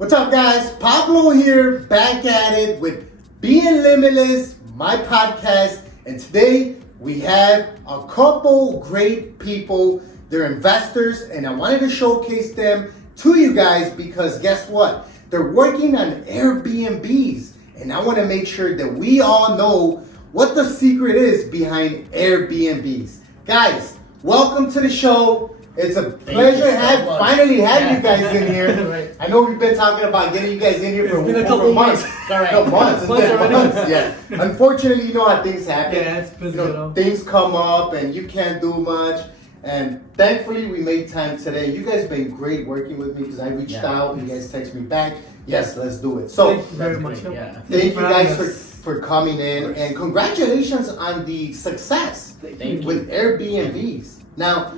What's up, guys? Pablo here, back at it with Being Limitless, my podcast. And today we have a couple great people. They're investors, and I wanted to showcase them to you guys because guess what? They're working on Airbnbs, and I want to make sure that we all know what the secret is behind Airbnbs. Guys, welcome to the show. It's a pleasure finally having you guys in here. Right. I know we've been talking about getting you guys in here for been a over couple months. Correct. No, months. It's been months. Yeah. Unfortunately, you know how things happen. Yeah, it's busy, Things come up and you can't do much. And thankfully, we made time today. You guys have been great working with me because I reached out. You guys text me back. Yes, let's do it. So, Thank you very much. Yeah. thank you guys for coming in. And congratulations on the success Thank you. with Airbnbs. Now,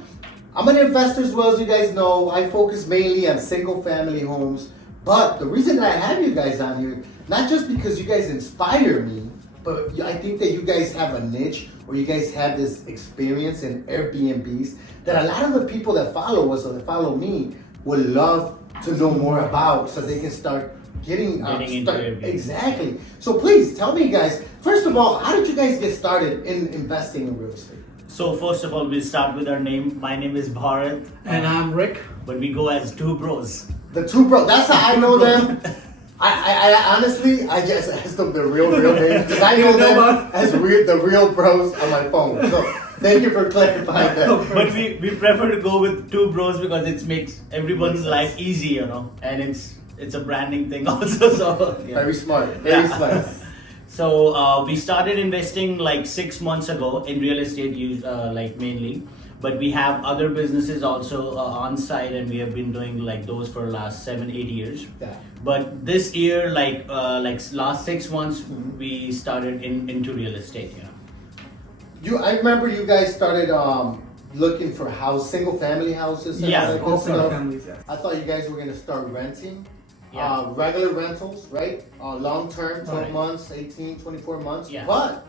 I'm an investor as well, as you guys know. I focus mainly on single family homes. But the reason that I have you guys on here, not just because you guys inspire me, but I think that you guys have a niche or you guys have this experience in Airbnbs that a lot of the people that follow us or that follow me would love to know more about so they can start getting Into Airbnb. Exactly. So please tell me, guys, first of all, how did you guys get started in investing in real estate? So first of all, we'll start with our name. My name is Bharat, And I'm Rick. but we go as two bros. The two bros. That's how I know them. I honestly, I just asked them their real names because I know them as the real bros on my phone. So thank you for clarifying that. But we prefer to go with two bros because it makes everyone's life easy, and it's a branding thing also. So yeah. Very smart. Very Yeah. smart. So we started investing like 6 months ago in real estate, like mainly. But we have other businesses also on site, and we have been doing like those for the last 7-8 years. Yeah. But this year, like last 6 months, we started into real estate. I remember you guys started looking for single family houses. And Yeah, all that good All single stuff. families, yeah. I thought you guys were gonna start renting. Yeah. Regular rentals, right? Long term, 12 Right. months, 18, 24 months. Yeah. But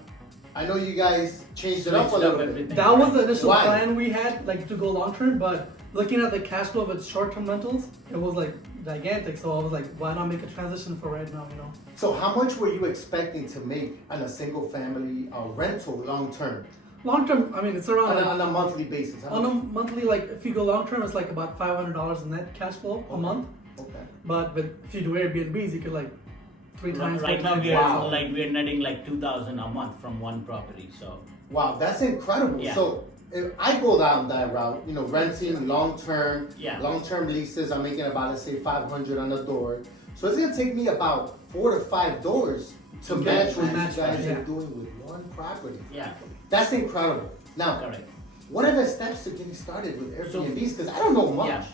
I know you guys changed it up a little bit. everything. That was the initial Why? plan we had, like to go long term, but looking at the cash flow of its short term rentals, it was like gigantic. So I was like, why not make a transition for right now, So how much were you expecting to make on a single family rental long term? Long term, I mean, it's around On a monthly basis? How on a much? monthly, like if you go long term, it's like about $500 net cash flow a month. Okay. But if you do Airbnbs, you could like 3 times. Right 4 now times. we are Wow. we're netting like 2,000 a month from one property. So Wow, that's incredible. Yeah. So if I go down that route, renting long term leases, I'm making about, let's say, 500 on the door. So it's gonna take me about 4 to 5 doors to match what you match guys that, yeah. are doing with one property. yeah, That's incredible. Now, correct. what are the steps to getting started with Airbnbs? Because I don't know much. Yeah.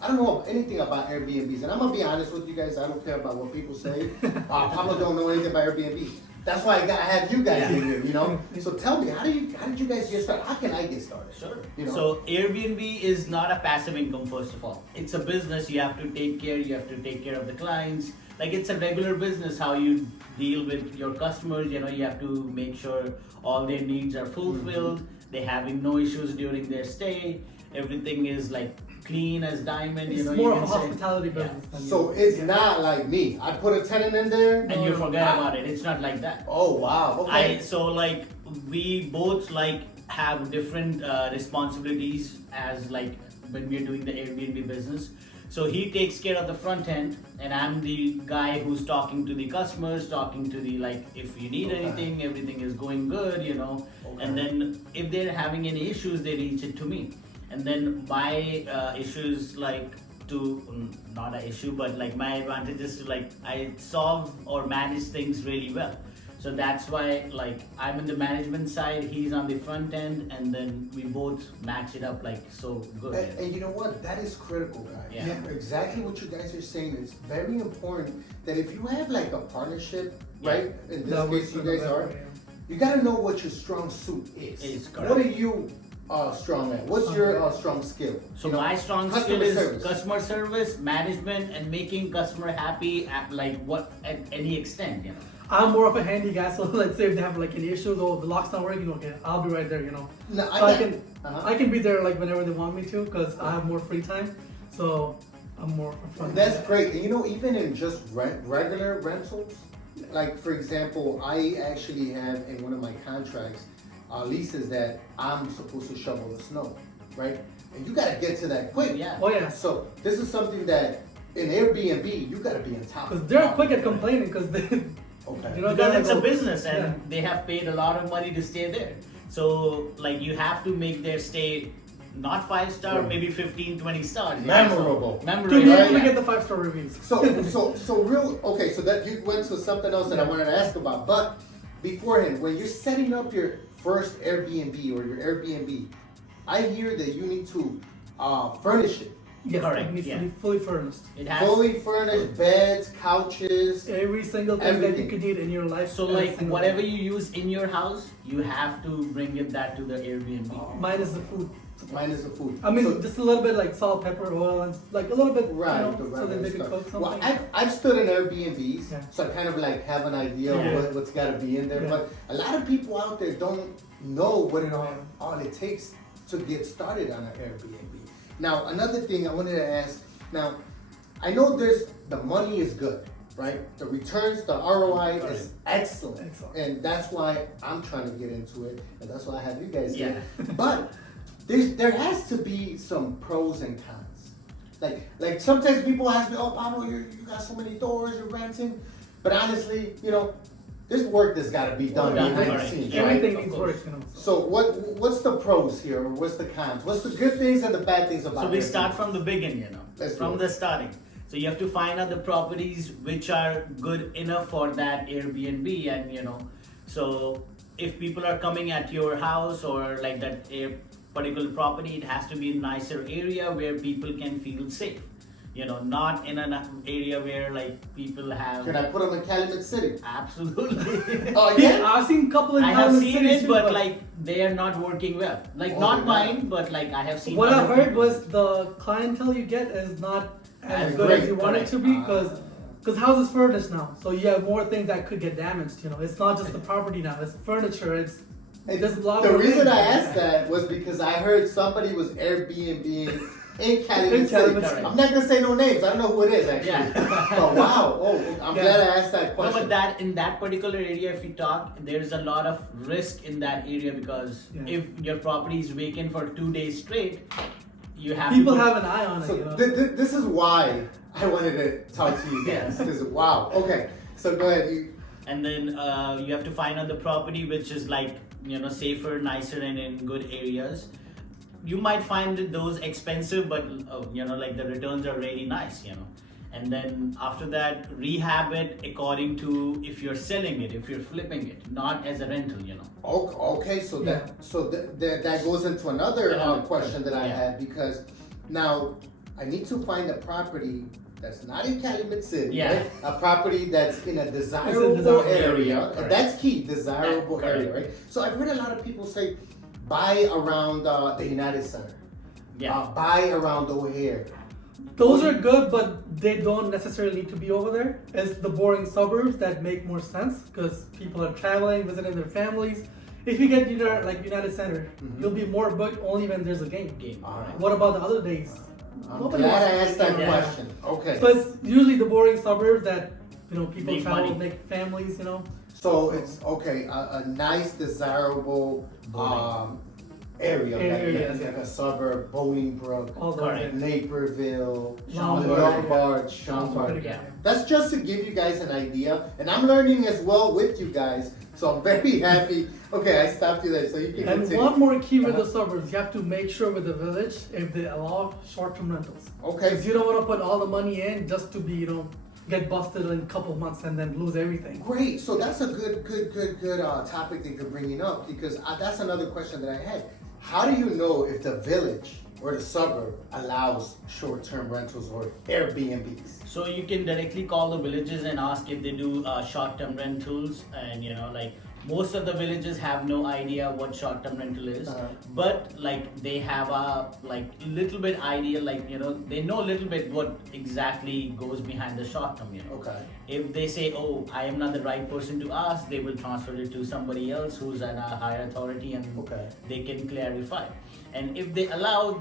I don't know anything about Airbnbs, and I'm gonna be honest with you guys. I don't care about what people say. Pablo don't know anything about Airbnb. That's why I have you guys in here. So tell me, how did you guys get started? How can I get started? Sure. You know? So Airbnb is not a passive income, first of all. It's a business. You have to take care. You have to take care of the clients. Like it's a regular business. How you deal with your customers. You have to make sure all their needs are fulfilled. They're having no issues during their stay. Everything is like clean as diamond. It's you more can of a say. hospitality business. than So it's not like me. I put a tenant in there. And you forget about it. It's not like that. Oh wow. Okay. So like we both like have different responsibilities as like when we're doing the Airbnb business. So he takes care of the front end, and I'm the guy who's talking to the customers, talking to the like if you need anything, everything is going good, And then if they're having any issues, they reach it to me. And then my issues like not an issue, but like my advantage is to like I solve or manage things really well. So that's why like I'm in the management side, he's on the front end, and then we both match it up like so good. And you know what? That is critical, guys. Yeah. Exactly what you guys are saying is very important. That if you have like a partnership, right? In this case, you guys are. You gotta know what your strong suit is. Is correct. What are you strong at? What's your strong skill? So my strong skill customer is service. customer service, management, and making customer happy at any extent. I'm more of a handy guy, so let's say if they have like any issues or the lock's not working, okay, I'll be right there, No, So I can be there like whenever they want me to, because I have more free time. So I'm more upfront. That's great. And you know, even in just regular rentals, like for example, I actually have in one of my contracts leases that I'm supposed to shovel the snow, right? And you gotta get to that quick. Yeah. Oh yeah, So this is something that in Airbnb you gotta be on top. because they're quick at complaining because they. Okay. You know, Because they're it's a like, business and yeah. they have paid a lot of money to stay there. So like you have to make their stay not 5-star, Right. maybe 15, 20 stars. Memorable. To Memorable. be Right. able to get the 5-star reviews. So real. Okay, so that you went to something else that I wanted to ask about, but beforehand, when you're setting up your first Airbnb or your Airbnb, I hear that you need to furnish it. Yes, Correct, it needs yeah. to be fully furnished. It has Fully furnished, beds, couches. Every single thing that Everything. you could need in your life. so every like single whatever thing. you use in your house, you have to bring it that to the Airbnb. Mine is the food. Minus the food. I mean, So- just a little bit like salt, pepper, oil, and like a little bit, right, you the know, so that regular they can stuff. cook something. Well, I've stood in Airbnbs, Yeah. so I kind of like have an idea Yeah. of what's got to be in there. Yeah. But a lot of people out there don't know what it all it takes to get started on an Airbnb. Now, another thing I wanted to ask. Now, I know the money is good, right? The returns, the ROI is excellent. Excellent. And that's why I'm trying to get into it, and that's why I have you guys here. Yeah. But there has to be some pros and cons. Like sometimes people ask me, "Oh, Pablo, you got so many doors, you're renting," but honestly, you know, there's work that's got to be done Done, behind the correct. scenes, Yeah. right? Everything Of needs course. work, you know. So what's the pros here, or what's the cons? What's the good things and the bad things about So we Airbnb? start from the beginning, you know, Let's do from it. the starting. So you have to find out the properties which are good enough for that Airbnb, and you know, so if people are coming at your house or like that a particular property, it has to be a nicer area where people can feel safe. You know, not in an area where like people have. Can I put them in Calumet City? Absolutely. Oh Yeah, yeah. I've seen a couple in I have Calumet seen City it, too, but like they are not working well. Like Oh, not they're not. mine, but like I have seen. what I other heard people's. was the clientele you get is not as As good great, as you want it correct. to be because house is furnished now, so you have more things that could get damaged. You know, it's not just the property now; it's furniture. And There's a lot the more reason things. I asked that was because I heard somebody was Airbnb in Calumet In Calumet City. City. I'm not gonna say no names. I don't know who it is actually. Yeah. But wow. Oh, I'm Yeah. glad I asked that No, question. but that in that particular area, if we talk, there is a lot of risk in that area because Yeah. if your property is vacant for 2 days straight, you have People to put- have an eye on it. So You know? this is why I wanted to talk to you guys. Yes. Because wow. Okay. So go ahead. and then you have to find out the property which is like safer, nicer, and in good areas. You might find those expensive, but like the returns are really nice. And then after that, rehab it according to if you're selling it, if you're flipping it, not as a rental. Okay. So that goes into another question that I Yeah. had because now I need to find a property that's not in Calumet City, Yeah. right? A property that's in a desirable desirable area. area, And correct. that's key, desirable Correct. area, right? So I've heard a lot of people say, buy around the United Center. Yeah. Buy around O'Hare. Those are good, but they don't necessarily need to be over there. It's the boring suburbs that make more sense because people are traveling, visiting their families. If you get like United Center, Mhm. you'll be more booked only when there's a game. All right. What about the other days? I'm Nobody glad I wants to asked be that there. question. Okay. So it's usually the boring suburbs that people Make travel, money. make families. So it's okay, a nice, desirable area, Areas, like yeah. a suburb, Bolingbrook, All those. Correct. Naperville, Lombard. Lombard, Pretty Schaumburg. good, Yeah. That's just to give you guys an idea, and I'm learning as well with you guys, so I'm very happy. Okay, I stopped you there, so you can And continue. one more key with the Uh-huh. suburbs, you have to make sure with the village if they allow short-term rentals. Okay, Because you don't want to put all the money in just to be, get busted in a couple of months and then lose everything. great. So that's a good topic that you're bringing up because that's another question that I had. How do you know if the village or the suburb allows short-term rentals or Airbnbs? So you can directly call the villages and ask if they do short-term rentals, and like most of the villages have no idea what short-term rental is, Uh-huh. but like they have a little bit idea, they know a little bit what exactly goes behind the short-term. Okay. If they say, oh, I am not the right person to ask, they will transfer it to somebody else who's at a higher authority, and Okay. they can clarify. And if they allow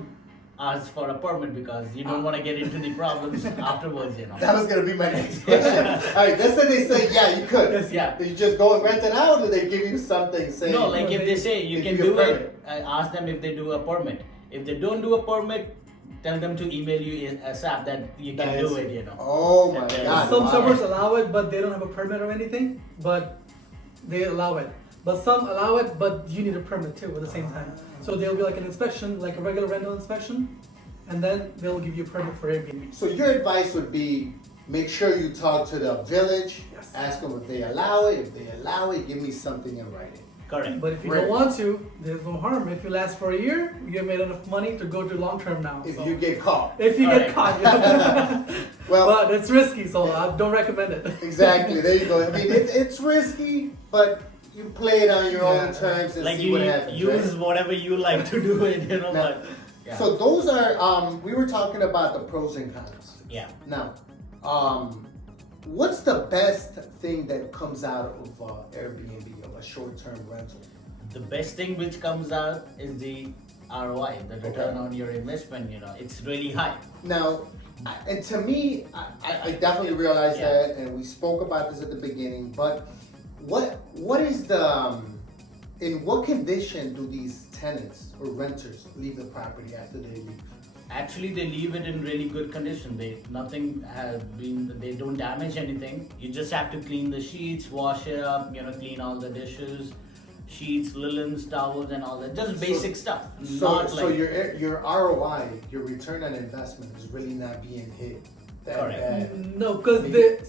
ask for a permit because you don't want to get into the problems afterwards, you know. That was gonna be my next question. All right, let's say they say, yeah, you could. Yeah. You just go and rent it out, or they give you something saying. No, like if they say you they can give you do a it, permit. ask them if they do a permit. If they don't do a permit, tell them to email you a SAP that you can That do is- it, you know. Oh my And then- God! Some wow. suburbs allow it, but they don't have a permit or anything. But they allow it. But some allow it, but you need a permit too at the same time. So there'll be like an inspection, like a regular rental inspection, and then they'll give you a permit for Airbnb. So your advice would be, make sure you talk to the village, Yes. ask them if they allow it. If they allow it, give me something in writing. Correct. But if you Right. don't want to, there's no harm. If you last for a year, you have made enough money to go to long term now. If so. you get caught. If you get Alright. caught, yeah. Well, But it's risky, so I don't recommend it. exactly. There you go. I mean, it's risky, but you play it on your own Yeah. terms and Like see you what happens. use right? whatever you like to do it, you know. Now, But yeah. So those are we were talking about the pros and cons. Yeah. Now, what's the best thing that comes out of Airbnb, of a short-term rental? The best thing which comes out is the ROI, the return Okay. on your investment, you know. It's really high. Now, and to me, I definitely realize Yeah. that, and we spoke about this at the beginning. But what is the in what condition do these tenants or renters leave the property after they leave? Actually, they leave it in really good condition. They don't damage anything. You just have to clean the sheets, wash it up, you know, clean all the dishes, sheets, linens, towels, and all that. Just basic stuff. So your ROI, your return on investment, is really not being hit that Correct. bad. No, because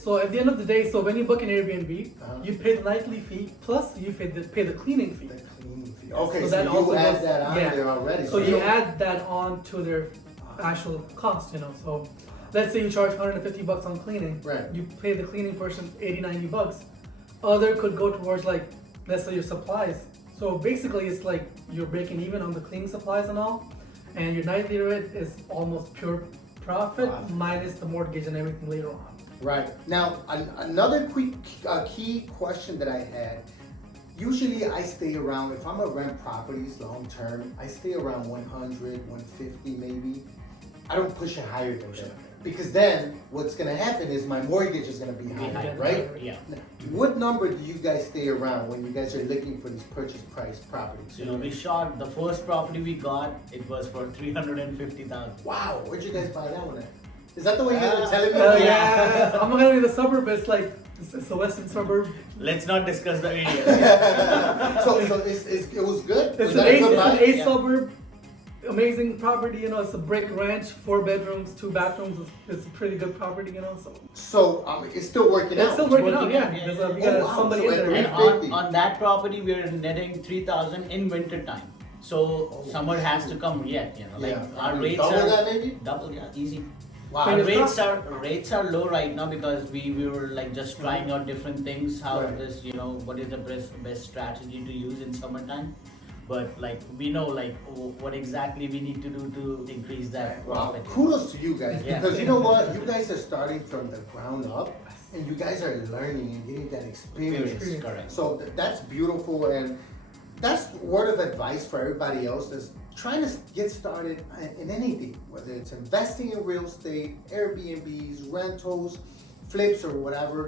so at the end of the day, so when you book an Airbnb, Uh-huh. you pay the nightly fee plus you pay the cleaning fee. The cleaning fee. Okay, So so, that you also add goes- that on yeah. there already. So you don't- add that on to their actual cost, you know. So let's say you charge $150 on cleaning. Right. You pay the cleaning person 80, 90 bucks. Other could go towards like, let's say your supplies. So basically it's like you're breaking even on the cleaning supplies and all. And your nightly rate is almost pure profit Profit. minus the mortgage and everything later on. Right. Now, another quick key question that I had. Usually I stay around, if I'm gonna rent properties long term, I stay around 100, 150 maybe. I don't push it higher than that. Because then what's gonna happen is my mortgage is gonna be higher, higher, right? Yeah. Now, what number do you guys stay around when you guys are looking for these purchase price properties? You know, we shot the first property we got. It was for 350,000. Wow, where'd you guys buy that one at? Is that the way you guys are telling me? Yeah, I'm not gonna be the suburb, but it's like it's the western suburb. Let's not discuss the area. so it was good? It's Was an that a A, good it's an buy? A Yeah. suburb, amazing property. You know, it's a brick ranch, 4 bedrooms, 2 bathrooms. It's a pretty good property. You know, so So it's still working it's out. still working out. working Yeah, out, yeah, there's yeah. we got Oh, wow. somebody So in there. at And right? 350. on that property, we're netting 3,000 in winter time. So summer has to come yet, you know. Like Yeah. our rates Double are that maybe? double, yeah, easy. Wow. So Our you're rates are low right now because we were like just trying out different things. How Right. this, you know, what is the best strategy to use in summertime. But like we know like what exactly we need to do to increase that Wow, profit. kudos to you guys Yeah. because you know what? You guys are starting from the ground up and you guys are learning and getting that experience. Experience, correct. So that's beautiful and that's word of advice for everybody else that's trying to get started in anything, whether it's investing in real estate, Airbnbs, rentals, flips, or whatever.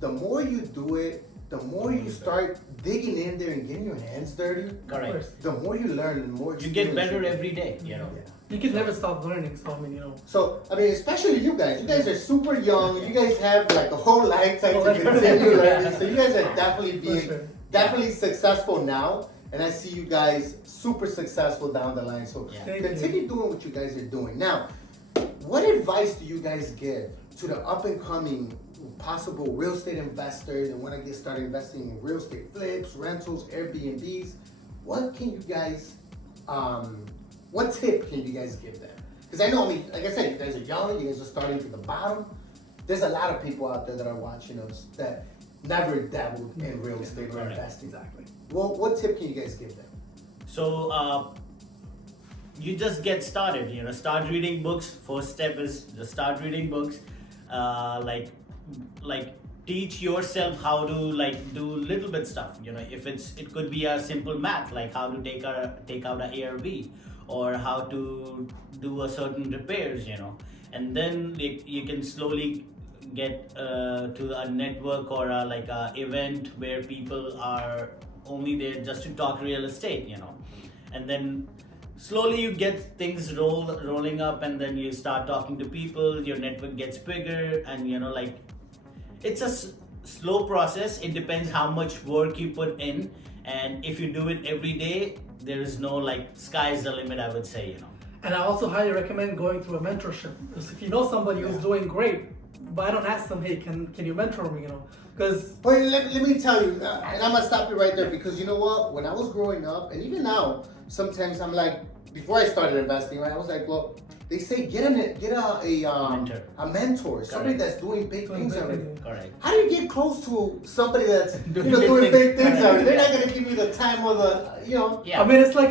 The more you do it, the more you start digging in there and getting your hands dirty, Correct. the more you learn and the more You get experience better get. every day, you know. Yeah. You can never stop learning. So I mean, you know. So, I mean, especially you guys. You guys are super young. You guys have like a whole lifetime to Oh, that's continue right. learning. So you guys are definitely For being sure. definitely successful now. And I see you guys super successful down the line. So Yeah. Thank continue doing what you guys are doing. Now, what advice do you guys give to the up and coming possible real estate investors that want to get started investing in real estate flips, rentals, Airbnbs? What can you guys, what tip can you guys give them? Because I know, I mean, like I said, you guys are young, you guys are starting from the bottom. There's a lot of people out there that are watching us that never dabbled in real estate or Correct. investing. Exactly. Well, what tip can you guys give them? So you just get started. You know, start reading books. First step is just start reading books. Like teach yourself how to like do little bit stuff. You know, if it could be a simple math like how to take out a ARV, or how to do a certain repairs, and then you can slowly get to a network or like a event where people are only there just to talk real estate, and then slowly you get things rolling up, and then you start talking to people, your network gets bigger, and like it's a slow process. It depends how much work you put in, and if you do it every day, there is no like sky's the limit, I would say. And I also highly recommend going through a mentorship. Because if you know somebody who's doing great, but I don't ask them, hey, can you mentor me? Because But let me tell you, and I'm gonna stop you right there, because you know what? When I was growing up, and even now, sometimes I'm like, before I started investing, right? I was like, well, they say get a Mentor. a mentor, somebody Correct. that's doing big Doing things big already. things. Correct. How do you get close to somebody that's Doing doing big big things. things already? They're not Yeah. gonna give you the time or the. Yeah. I mean, it's like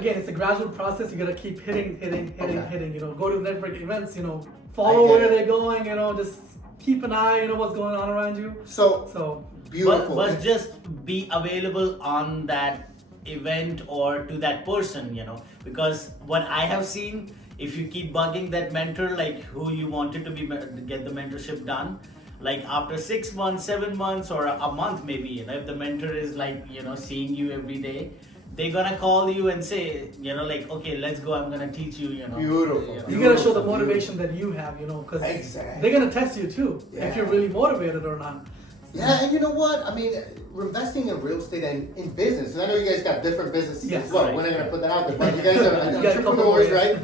again, it's a gradual process. You gotta keep hitting, Okay. hitting. Go to network events. Follow I get where it. they're going. Just keep an eye. What's going on around you. So So beautiful. But just be available on that event or to that person, because what I have seen, if you keep bugging that mentor, like who you wanted to get the mentorship done, like after 6 months, 7 months, or a month maybe, if the mentor is like, seeing you every day, they're gonna call you and say, like, okay, let's go, I'm gonna teach you, Beautiful. you gotta show the motivation that you have. Because Exactly. they're gonna test you too Yeah. if you're really motivated or not. Yeah, and you know what? I mean, we're investing in real estate and in business. And I know you guys got different businesses Yes. as well. Right. We're not going to put that out there, but you guys are You got a couple entrepreneurs, more, yeah. right?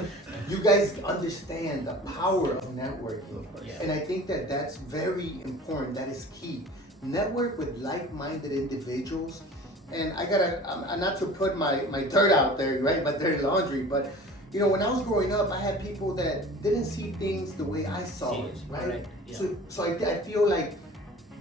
You guys understand the power of networking. Yeah. And I think that that's very important. That is key. Network with like-minded individuals. And I gotta, not to put my dirt out there, right? My dirty laundry, but when I was growing up, I had people that didn't see things the way I saw See it, it, right? correct, yeah. So I feel like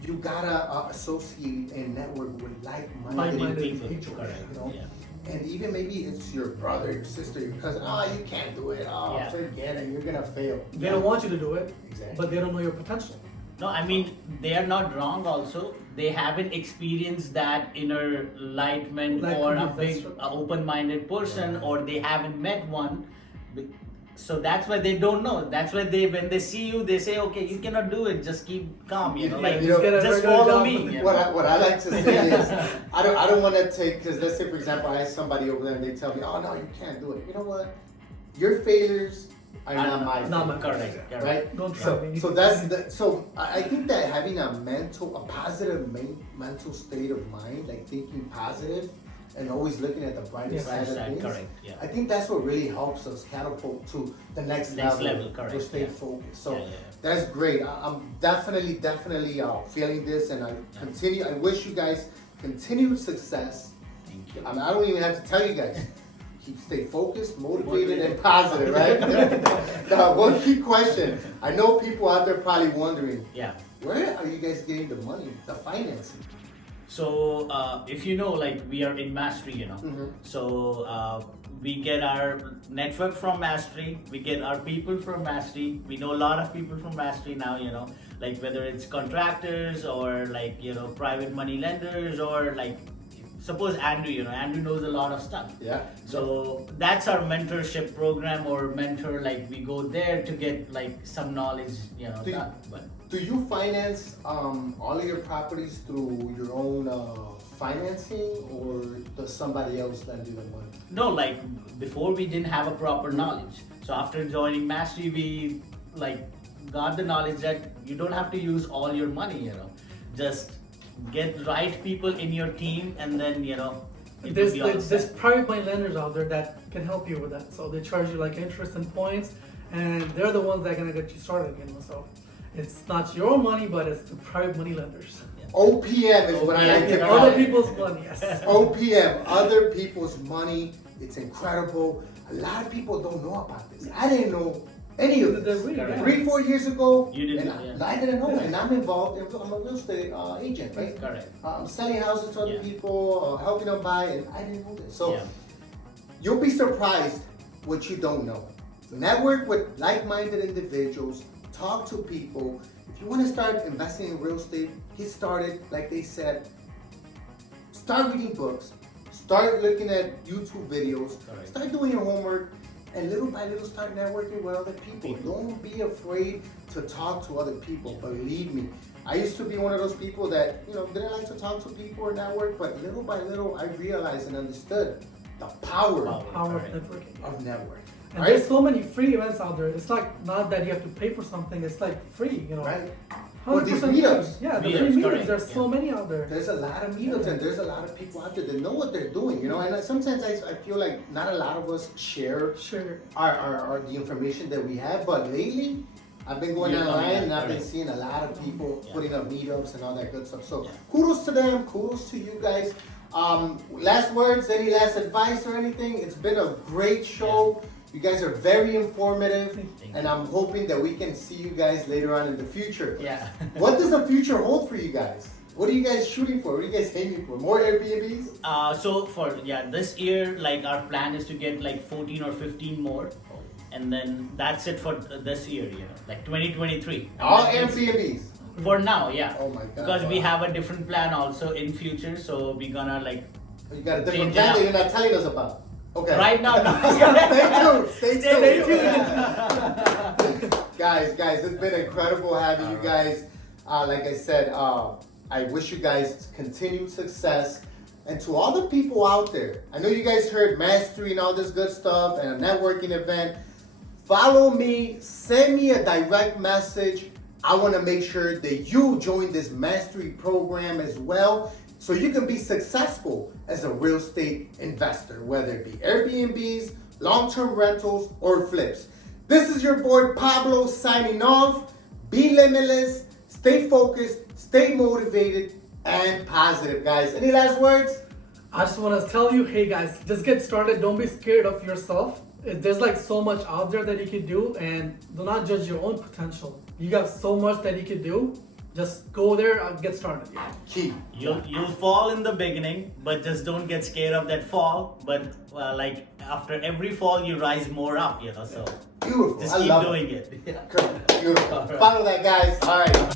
you gotta associate and network with like-minded Like-minded individuals, Correct. Yeah. And even maybe it's your brother, your sister, your cousin. Oh, you can't do it. Oh, Yeah. forget it. You're gonna fail. They don't want you to do it, Exactly. but they don't know your potential. No, I mean, they are not wrong also. They haven't experienced that inner enlightenment or a Enlightenment, big that's true. open-minded person, or they haven't met one. So that's why they don't know. That's why when they see you, they say, okay, you cannot do it. Just keep calm, Yeah, like, you know, get a just regular follow job. me. What I like to say is, I don't want to take, because let's say for example I ask somebody over there and they tell me, oh no, you can't do it. You know what? Your failures are not my Not my failures. Correct. correct. Right? Don't try So, me. so that's the, so I think that having a positive mental state of mind, like thinking positive and always looking at the brighter Yes. side of Side, things. correct, yeah. I think that's what really helps us catapult to the next level. Correct, To stay yeah. focused. So Yeah, yeah. that's great. I'm definitely feeling this, and I wish you guys continued success. Thank you. I mean, I don't even have to tell you guys. Stay focused, motivated, and Motivated. positive, right? Now, one key question. I know people out there probably wondering, Yeah. where are you guys getting the money, the financing? So if you know, like we are in Mastery, Mhm. so we get our network from Mastery, we get our people from Mastery. We know a lot of people from Mastery now, like whether it's contractors or like private money lenders, or like suppose Andrew, Andrew knows a lot of stuff. Yeah. So that's our mentorship program or mentor. Like we go there to get like some knowledge, Do you- done. But Do you finance all of your properties through your own financing, or does somebody else lend you the money? no, like before we didn't have a proper knowledge. So after joining Mastery, we like got the knowledge that you don't have to use all your money. Just get right people in your team, and then it will There's, be all there's, set. there's private money lenders out there that can help you with that. So they charge you like interest and points, and they're the ones that are gonna get you started again. So it's not your money, but it's the private money lenders. OPM is what I like to OPM. call Other it. people's money, yes. OPM, other people's money. It's incredible. A lot of people don't know about this. I didn't know any of this. Yeah. 3-4 years ago, You didn't and know, I didn't know. Yeah. And I'm involved. I'm a real estate agent, right? Correct. I'm selling houses to other Yeah. people, helping them buy, and I didn't know this. So Yeah. you'll be surprised what you don't know. Network with like-minded individuals. Talk to people. If you want to start investing in real estate, get started. Like they said, start reading books. start looking at YouTube videos, Correct. start doing your homework, and little by little start networking with other people. Don't be afraid to talk to other people. Believe me. I used to be one of those people that, didn't like to talk to people or network, but little by little I realized and understood the power Power of Correct. networking. of network. And Right? there's so many free events out there. It's like not that you have to pay for something. It's like free, Right? Or these 100% meetups. free. Yeah, the Meetups, free meetups. correct, There's so yeah. many out there. There's a lot of meetups and there's a lot of people out there that know what they're doing, and sometimes I feel like not a lot of us share Sure. our the information that we have, but lately I've been going Yeah, online yeah, and I've been correct. seeing a lot of people Yeah. putting up meetups and all that good stuff. So Yeah. kudos to them, kudos to you guys. Last words, any last advice or anything? It's been a great show. You guys are very informative, Thank and you. I'm hoping that we can see you guys later on in the future. Yeah. What does the future hold for you guys? What are you guys shooting for? What are you guys aiming for? More Airbnbs? So for this year, like our plan is to get like 14 or 15 more, and then that's it for this year. Like 2023. And All then it's- Airbnbs. For now, yeah. Oh my God, Because we wow. have a different plan also in future, so we're gonna like You got a different Change it plan that up. you're not telling us about. Okay. right now. No. Stay tuned. Stay tuned. guys, it's been incredible having you guys. Like I said, I wish you guys continued success. And to all the people out there, I know you guys heard mastery and all this good stuff and a networking event. Follow me, send me a direct message. I want to make sure that you join this mastery program as well, so you can be successful as a real estate investor, whether it be Airbnbs, long-term rentals, or flips. This is your boy Pablo signing off. Be limitless, stay focused, stay motivated, and positive, guys. Any last words? I just want to tell you, hey guys, just get started. Don't be scared of yourself. There's like so much out there that you can do, and do not judge your own potential. You got so much that you can do. Just go there and get started. Key. You'll fall in the beginning, but just don't get scared of that fall. But like after every fall, you rise more up. So Beautiful. just I keep love doing it. it. Yeah. Beautiful. All right. Follow that, guys. All right.